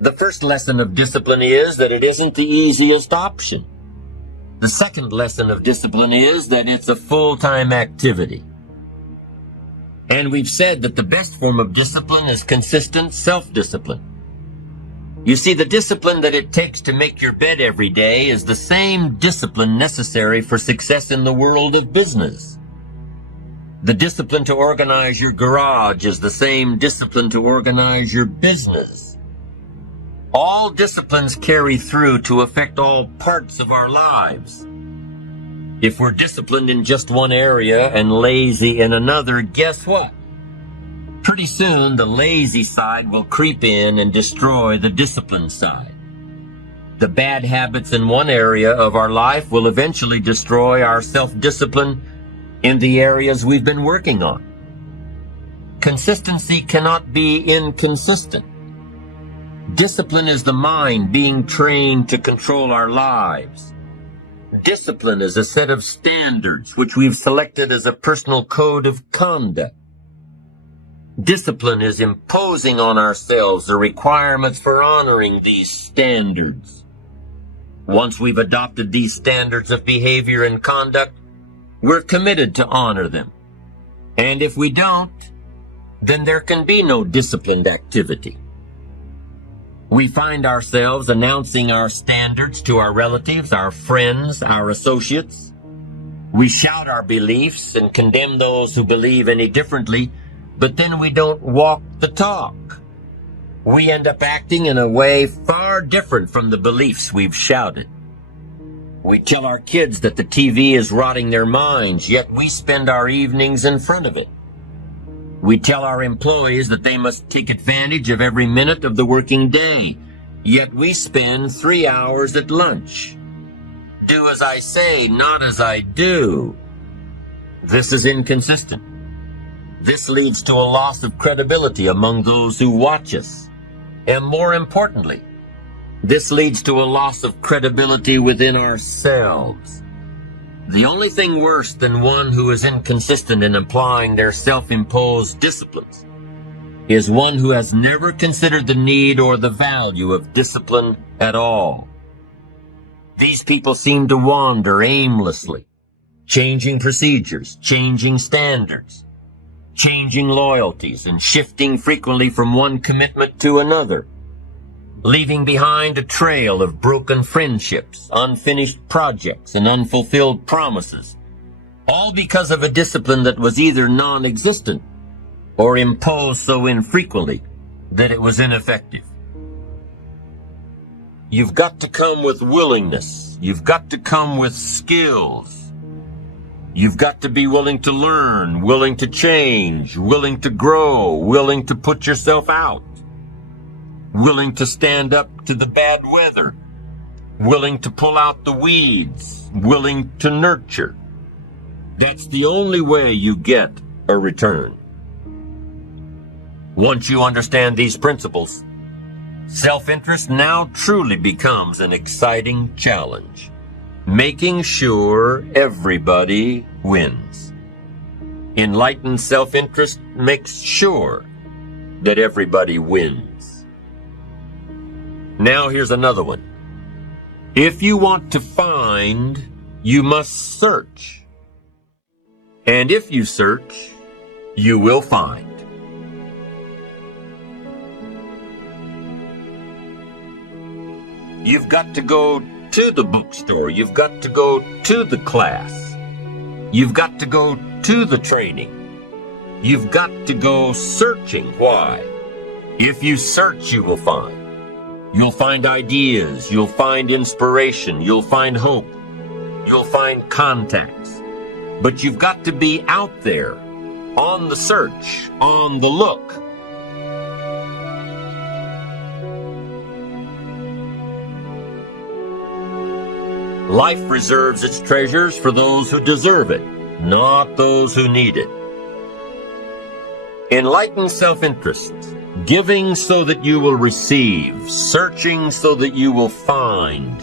The first lesson of discipline is that it isn't the easiest option. The second lesson of discipline is that it's a full-time activity. And we've said that the best form of discipline is consistent self-discipline. You see, the discipline that it takes to make your bed every day is the same discipline necessary for success in the world of business. The discipline to organize your garage is the same discipline to organize your business. All disciplines carry through to affect all parts of our lives. If we're disciplined in just one area and lazy in another, guess what? Pretty soon, the lazy side will creep in and destroy the disciplined side. The bad habits in one area of our life will eventually destroy our self-discipline in the areas we've been working on. Consistency cannot be inconsistent. Discipline is the mind being trained to control our lives. Discipline is a set of standards which we've selected as a personal code of conduct. Discipline is imposing on ourselves the requirements for honoring these standards. Once we've adopted these standards of behavior and conduct, we're committed to honor them. And if we don't, then there can be no disciplined activity. We find ourselves announcing our standards to our relatives, our friends, our associates. We shout our beliefs and condemn those who believe any differently, but then we don't walk the talk. We end up acting in a way far different from the beliefs we've shouted. We tell our kids that the TV is rotting their minds, yet we spend our evenings in front of it. We tell our employees that they must take advantage of every minute of the working day, yet we spend 3 hours at lunch. Do as I say, not as I do. This is inconsistent. This leads to a loss of credibility among those who watch us. And more importantly, this leads to a loss of credibility within ourselves. The only thing worse than one who is inconsistent in applying their self-imposed disciplines is one who has never considered the need or the value of discipline at all. These people seem to wander aimlessly, changing procedures, changing standards, changing loyalties, and shifting frequently from one commitment to another, leaving behind a trail of broken friendships, unfinished projects, and unfulfilled promises, all because of a discipline that was either non-existent or imposed so infrequently that it was ineffective. You've got to come with willingness. You've got to come with skills. You've got to be willing to learn, willing to change, willing to grow, willing to put yourself out, willing to stand up to the bad weather, willing to pull out the weeds, willing to nurture. That's the only way you get a return. Once you understand these principles, self-interest now truly becomes an exciting challenge, making sure everybody wins. Enlightened self-interest makes sure that everybody wins. Now here's another one. If you want to find, you must search. And if you search, you will find. You've got to go to the bookstore. You've got to go to the class. You've got to go to the training. You've got to go searching. Why? If you search, you will find. You'll find ideas. You'll find inspiration. You'll find hope. You'll find contacts. But you've got to be out there, on the search, on the look. Life reserves its treasures for those who deserve it, not those who need it. Enlightened self-interest, giving so that you will receive, searching so that you will find,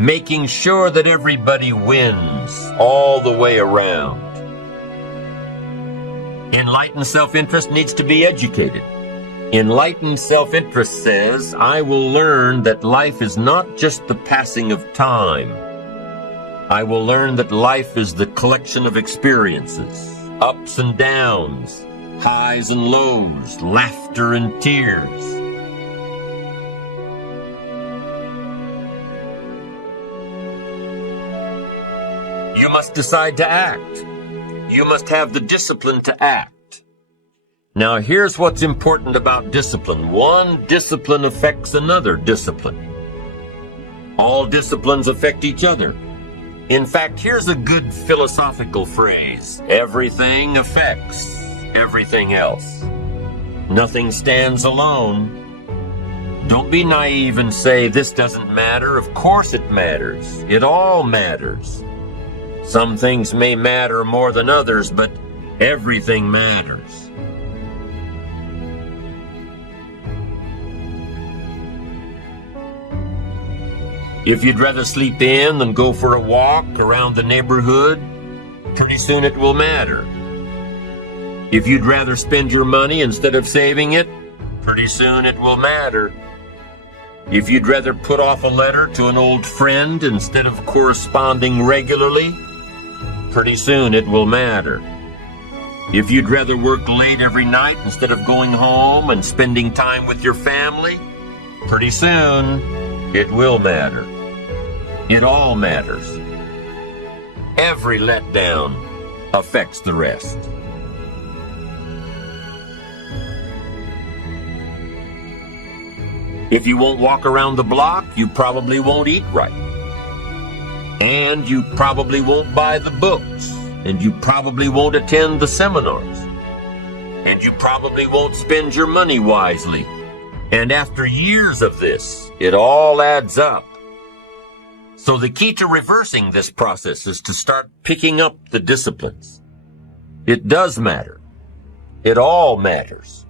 making sure that everybody wins all the way around. Enlightened self-interest needs to be educated. Enlightened self-interest says, I will learn that life is not just the passing of time. I will learn that life is the collection of experiences, ups and downs, highs and lows, laughter and tears. You must decide to act. You must have the discipline to act. Now here's what's important about discipline. One discipline affects another discipline. All disciplines affect each other. In fact, here's a good philosophical phrase. Everything affects everything else. Nothing stands alone. Don't be naive and say, this doesn't matter. Of course it matters. It all matters. Some things may matter more than others, but everything matters. If you'd rather sleep in than go for a walk around the neighborhood, pretty soon it will matter. If you'd rather spend your money instead of saving it, pretty soon it will matter. If you'd rather put off a letter to an old friend instead of corresponding regularly, pretty soon it will matter. If you'd rather work late every night instead of going home and spending time with your family, pretty soon it will matter. It all matters. Every letdown affects the rest. If you won't walk around the block, you probably won't eat right. And you probably won't buy the books. And you probably won't attend the seminars. And you probably won't spend your money wisely. And after years of this, it all adds up. So the key to reversing this process is to start picking up the disciplines. It does matter. It all matters.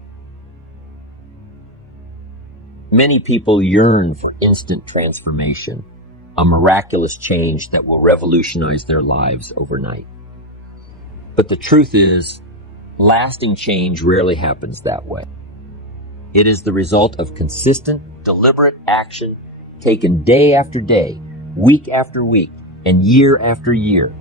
Many people yearn for instant transformation, a miraculous change that will revolutionize their lives overnight. But the truth is, lasting change rarely happens that way. It is the result of consistent, deliberate action taken day after day, week after week, and year after year.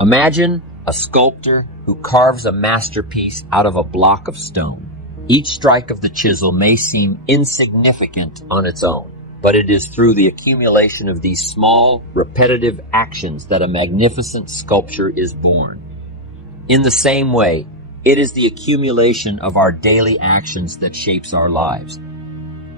Imagine a sculptor who carves a masterpiece out of a block of stone. Each strike of the chisel may seem insignificant on its own, but it is through the accumulation of these small, repetitive actions that a magnificent sculpture is born. In the same way, it is the accumulation of our daily actions that shapes our lives.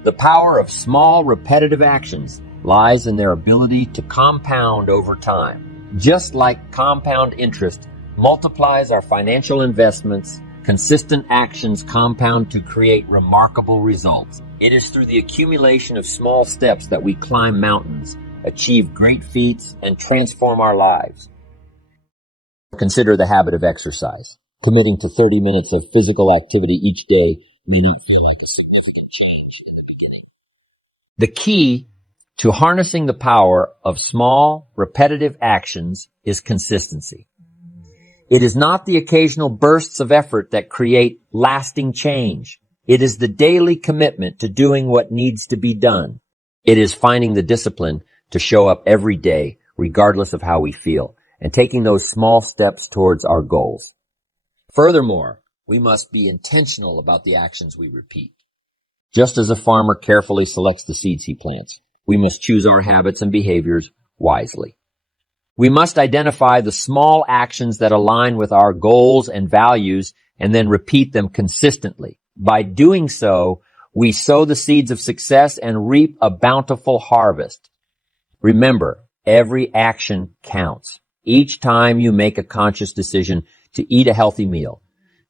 The power of small, repetitive actions lies in their ability to compound over time. Just like compound interest multiplies our financial investments, consistent actions compound to create remarkable results. It is through the accumulation of small steps that we climb mountains, achieve great feats, and transform our lives. Consider the habit of exercise. Committing to 30 minutes of physical activity each day may not feel like a significant change in the beginning. The key to harnessing the power of small, repetitive actions is consistency. It is not the occasional bursts of effort that create lasting change. It is the daily commitment to doing what needs to be done. It is finding the discipline to show up every day, regardless of how we feel, and taking those small steps towards our goals. Furthermore, we must be intentional about the actions we repeat. Just as a farmer carefully selects the seeds he plants, we must choose our habits and behaviors wisely. We must identify the small actions that align with our goals and values and then repeat them consistently. By doing so, we sow the seeds of success and reap a bountiful harvest. Remember, every action counts. Each time you make a conscious decision to eat a healthy meal,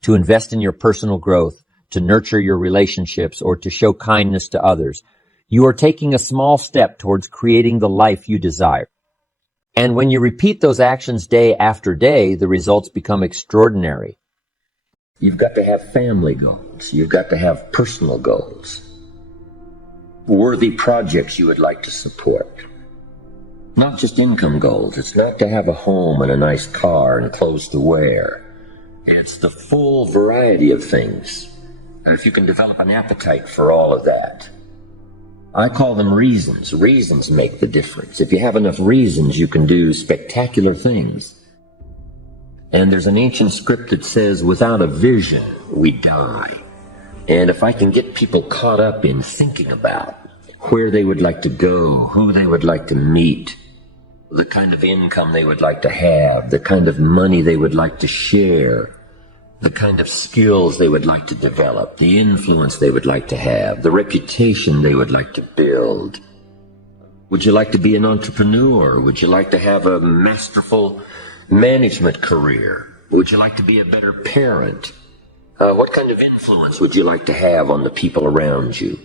to invest in your personal growth, to nurture your relationships, or to show kindness to others, you are taking a small step towards creating the life you desire. And when you repeat those actions day after day, the results become extraordinary. You've got to have family goals. You've got to have personal goals. Worthy projects you would like to support. Not just income goals. It's not to have a home and a nice car and clothes to wear. It's the full variety of things. if you can develop an appetite for all of that. I call them reasons. Reasons make the difference. If you have enough reasons, you can do spectacular things. And there's an ancient script that says, without a vision, we die. And if I can get people caught up in thinking about where they would like to go, who they would like to meet, the kind of income they would like to have, the kind of money they would like to share, the kind of skills they would like to develop, the influence they would like to have, the reputation they would like to build. Would you like to be an entrepreneur? Would you like to have a masterful management career? Would you like to be a better parent? What kind of influence would you like to have on the people around you?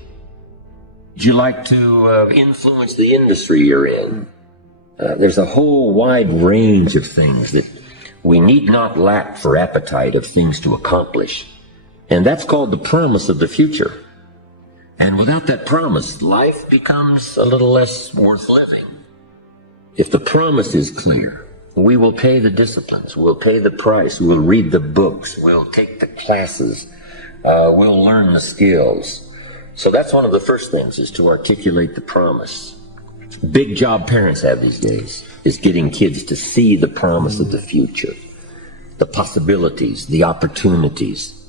Would you like to influence the industry you're in? There's a whole wide range of things that we need not lack for appetite of things to accomplish. And that's called the promise of the future. And without that promise, life becomes a little less worth living. If the promise is clear, we will pay the disciplines, we'll pay the price, we'll read the books, we'll take the classes, we'll learn the skills. So that's one of the first things, is to articulate the promise. Big job parents have these days is getting kids to see the promise of the future, the possibilities, the opportunities.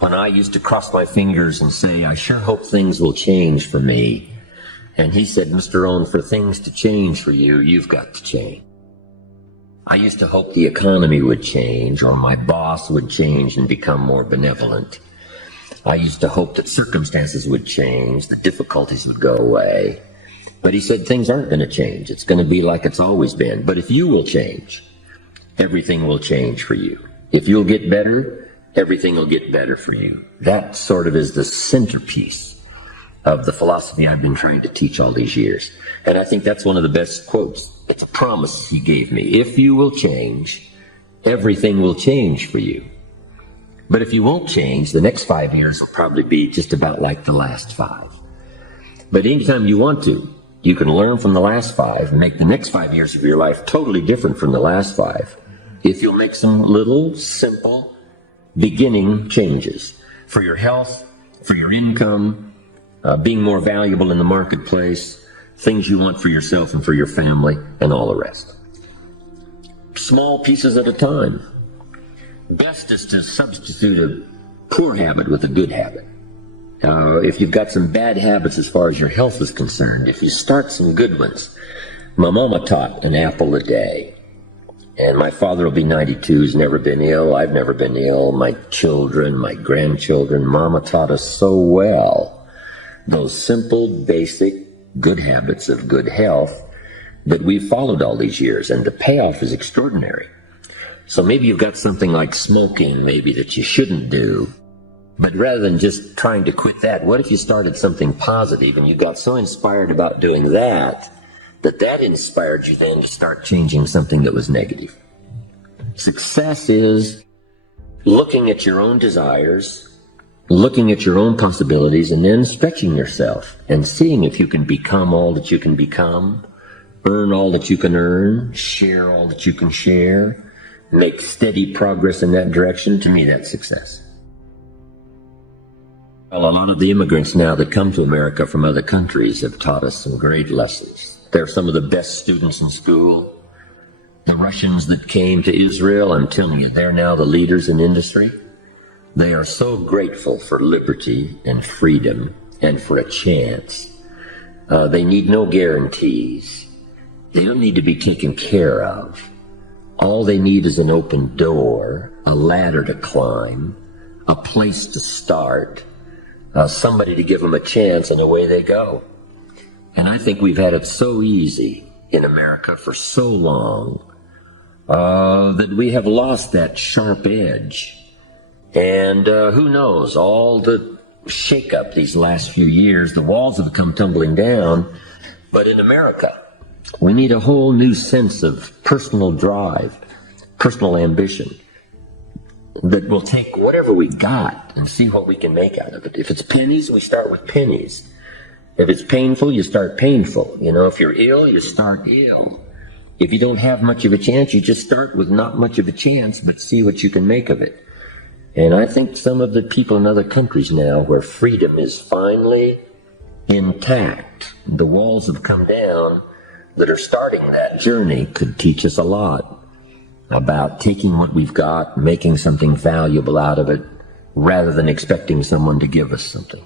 When I used to cross my fingers and say, I sure hope things will change for me, and he said, Mr. Rohn, for things to change for you, you've got to change. I used to hope the economy would change, or my boss would change and become more benevolent. I used to hope that circumstances would change, that difficulties would go away. But he said things aren't going to change. It's going to be like it's always been. But if you will change, everything will change for you. If you'll get better, everything will get better for you. That sort of is the centerpiece of the philosophy I've been trying to teach all these years. And I think that's one of the best quotes. It's a promise he gave me. If you will change, everything will change for you. But if you won't change, the next 5 years will probably be just about like the last 5. But anytime you want to, you can learn from the last 5 and make the next 5 years of your life totally different from the last 5 if you'll make some little, simple, beginning changes for your health, for your income, being more valuable in the marketplace, things you want for yourself and for your family, and all the rest. Small pieces at a time. Best is to substitute a poor habit with a good habit. If you've got some bad habits as far as your health is concerned, if you start some good ones. My mama taught an apple a day. And my father will be 92, he's never been ill, I've never been ill, my children, my grandchildren. Mama taught us so well those simple, basic, good habits of good health that we've followed all these years, and the payoff is extraordinary. So maybe you've got something like smoking maybe that you shouldn't do. But rather than just trying to quit that, what if you started something positive and you got so inspired about doing that, that inspired you then to start changing something that was negative? Success is looking at your own desires, looking at your own possibilities, and then stretching yourself and seeing if you can become all that you can become, earn all that you can earn, share all that you can share, make steady progress in that direction. To me, that's success. Well, a lot of the immigrants now that come to America from other countries have taught us some great lessons. They're some of the best students in school. The Russians that came to Israel, I'm telling you, they're now the leaders in industry. They are so grateful for liberty and freedom and for a chance. They need no guarantees. They don't need to be taken care of. All they need is an open door, a ladder to climb, a place to start, somebody to give them a chance, and away they go. And I think we've had it so easy in America for so long that we have lost that sharp edge. And who knows, all the shake-up these last few years, the walls have come tumbling down. But in America, we need a whole new sense of personal drive, personal ambition, that will take whatever we got and see what we can make out of it. If it's pennies, we start with pennies. If it's painful, you start painful. You know, if you're ill, you start ill. If you don't have much of a chance, you just start with not much of a chance, but see what you can make of it. And I think some of the people in other countries now where freedom is finally intact, the walls have come down, that are starting that journey could teach us a lot about taking what we've got, making something valuable out of it, rather than expecting someone to give us something.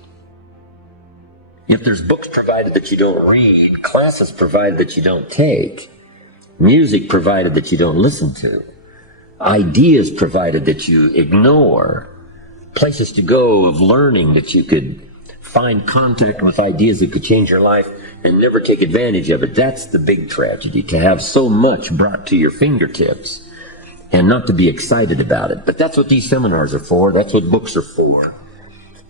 If there's books provided that you don't read, classes provided that you don't take, music provided that you don't listen to, ideas provided that you ignore, places to go of learning that you could find contact with ideas that could change your life and never take advantage of it. That's the big tragedy, to have so much brought to your fingertips and not to be excited about it. But that's what these seminars are for. That's what books are for.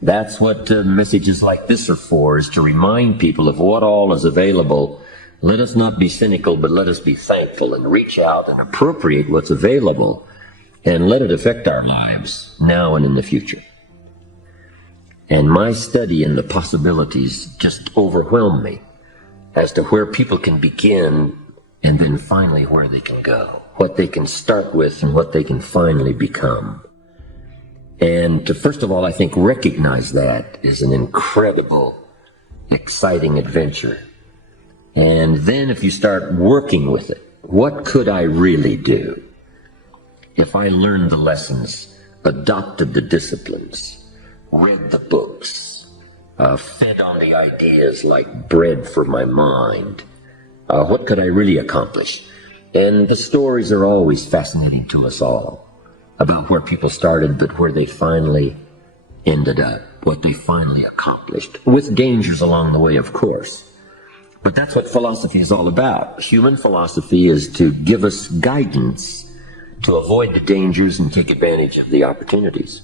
That's what messages like this are for, is to remind people of what all is available. Let us not be cynical, but let us be thankful and reach out and appropriate what's available and let it affect our lives now and in the future. And my study and the possibilities just overwhelm me as to where people can begin and then finally where they can go, what they can start with and what they can finally become. And to, first of all, I think recognize that is an incredible, exciting adventure. And then if you start working with it, what could I really do if I learned the lessons, adopted the disciplines, read the books, fed on the ideas like bread for my mind? What could I really accomplish? And the stories are always fascinating to us all about where people started, but where they finally ended up, what they finally accomplished, with dangers along the way, of course. But that's what philosophy is all about. Human philosophy is to give us guidance to avoid the dangers and take advantage of the opportunities.